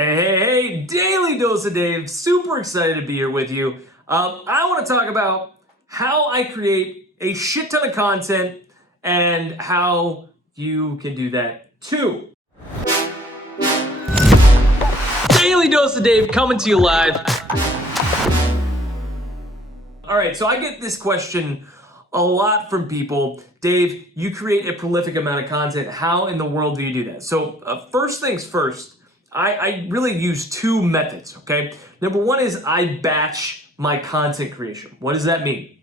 Hey, Daily Dose of Dave. Super excited to be here with you. I want to talk about how I create a shit ton of content and how you can do that too. Daily Dose of Dave coming to you live. All right, so I get this question a lot from people. Dave, you create a prolific amount of content. How in the world do you do that? So first things first, I really use two methods, okay? Number one is I batch my content creation. What does that mean?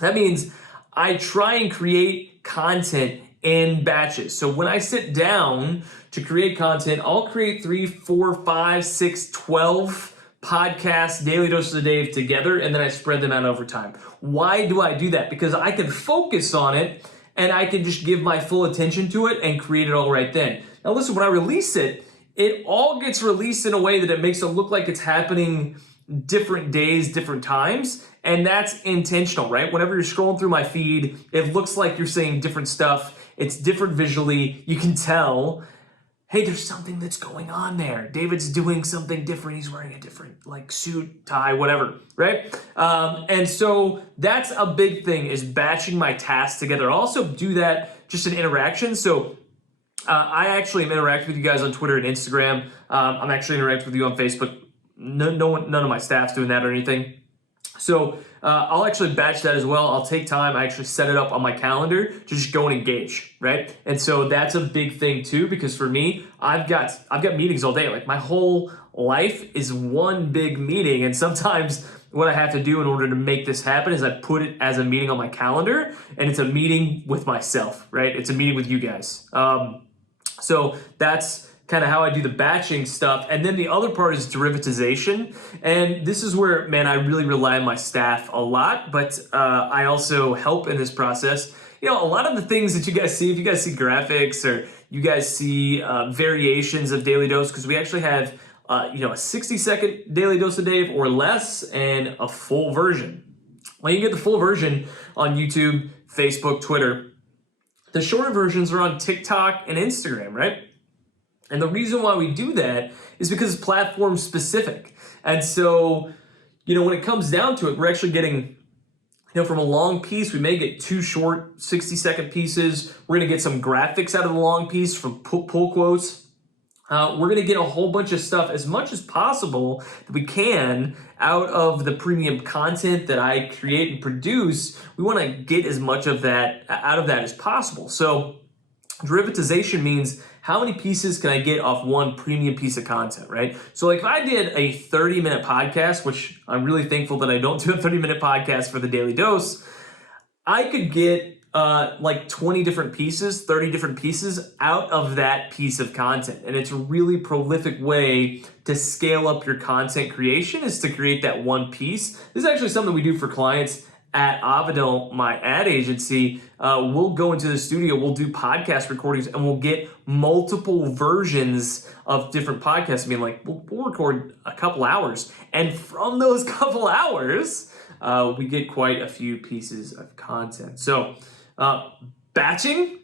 That means I try and create content in batches. So when I sit down to create content, I'll create 3, 4, 5, 6, 12 podcasts, Daily Doses of Dave together, and then I spread them out over time. Why do I do that? Because I can focus on it and I can just give my full attention to it and create it all right then. Now listen, when I release it, it all gets released in a way that it makes it look like it's happening different days, different times, and that's intentional, right? Whenever you're scrolling through my feed, it looks like you're saying different stuff. It's different visually. You can tell, hey, there's something that's going on there. David's doing something different. He's wearing a different suit, tie, whatever, right? And so that's a big thing, is batching my tasks together. I also do that just in interaction. So I actually am interacting with you guys on Twitter and Instagram. I'm actually interacting with you on Facebook. None of my staff's doing that or anything. So I'll actually batch that as well. I'll take time. I actually set it up on my calendar to just go and engage, right? And so that's a big thing too, because for me, I've got meetings all day. Like my whole life is one big meeting, and sometimes what I have to do in order to make this happen is I put it as a meeting on my calendar, and it's a meeting with myself, right? It's a meeting with you guys. So that's kind of how I do the batching stuff. And then the other part is derivatization. And this is where, man, I really rely on my staff a lot, but I also help in this process. You know, a lot of the things that you guys see, if you guys see graphics or you guys see variations of Daily Dose, because we actually have, a 60-second Daily Dose of Dave or less and a full version. Well, you can get the full version on YouTube, Facebook, Twitter. The shorter versions are on TikTok and Instagram, right? And the reason why we do that is because it's platform specific. And so, when it comes down to it, we're actually getting, from a long piece, we may get 2 short 60-second pieces. We're going to get some graphics out of the long piece from pull quotes. We're going to get a whole bunch of stuff, as much as possible that we can, out of the premium content that I create and produce. We want to get as much of that out of that as possible. So derivatization means how many pieces can I get off one premium piece of content, right? So like if I did a 30-minute podcast, which I'm really thankful that I don't do a 30-minute podcast for the Daily Dose, I could get like 20 different pieces, 30 different pieces out of that piece of content. And it's a really prolific way to scale up your content creation, is to create that one piece. This is actually something we do for clients at Avidel, my ad agency. We'll go into the studio, we'll do podcast recordings, and we'll get multiple versions of different podcasts. I mean, like we'll record a couple hours, and from those couple hours, we get quite a few pieces of content. So batching,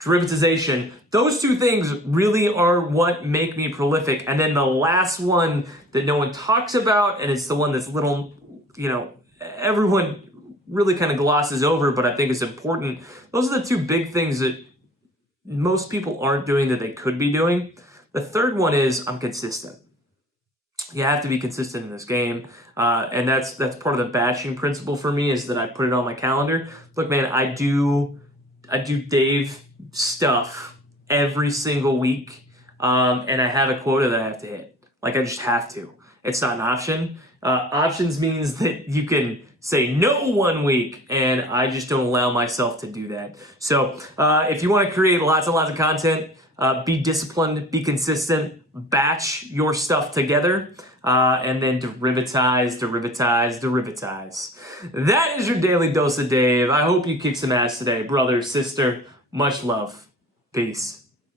derivatization, those two things really are what make me prolific. And then the last one that no one talks about, and it's the one that's little, everyone really kind of glosses over, but I think it's important. Those are the two big things that most people aren't doing that they could be doing. The third one is I'm consistent. You have to be consistent in this game. And that's part of the batching principle for me, is that I put it on my calendar. Look, man, I do Dave stuff every single week. And I have a quota that I have to hit. Like, I just have to. It's not an option. Options means that you can say no one week, and I just don't allow myself to do that. So if you want to create lots and lots of content, be disciplined, be consistent, batch your stuff together, and then derivatize. That is your Daily Dose of Dave. I hope you kick some ass today, brother, sister. Much love. Peace.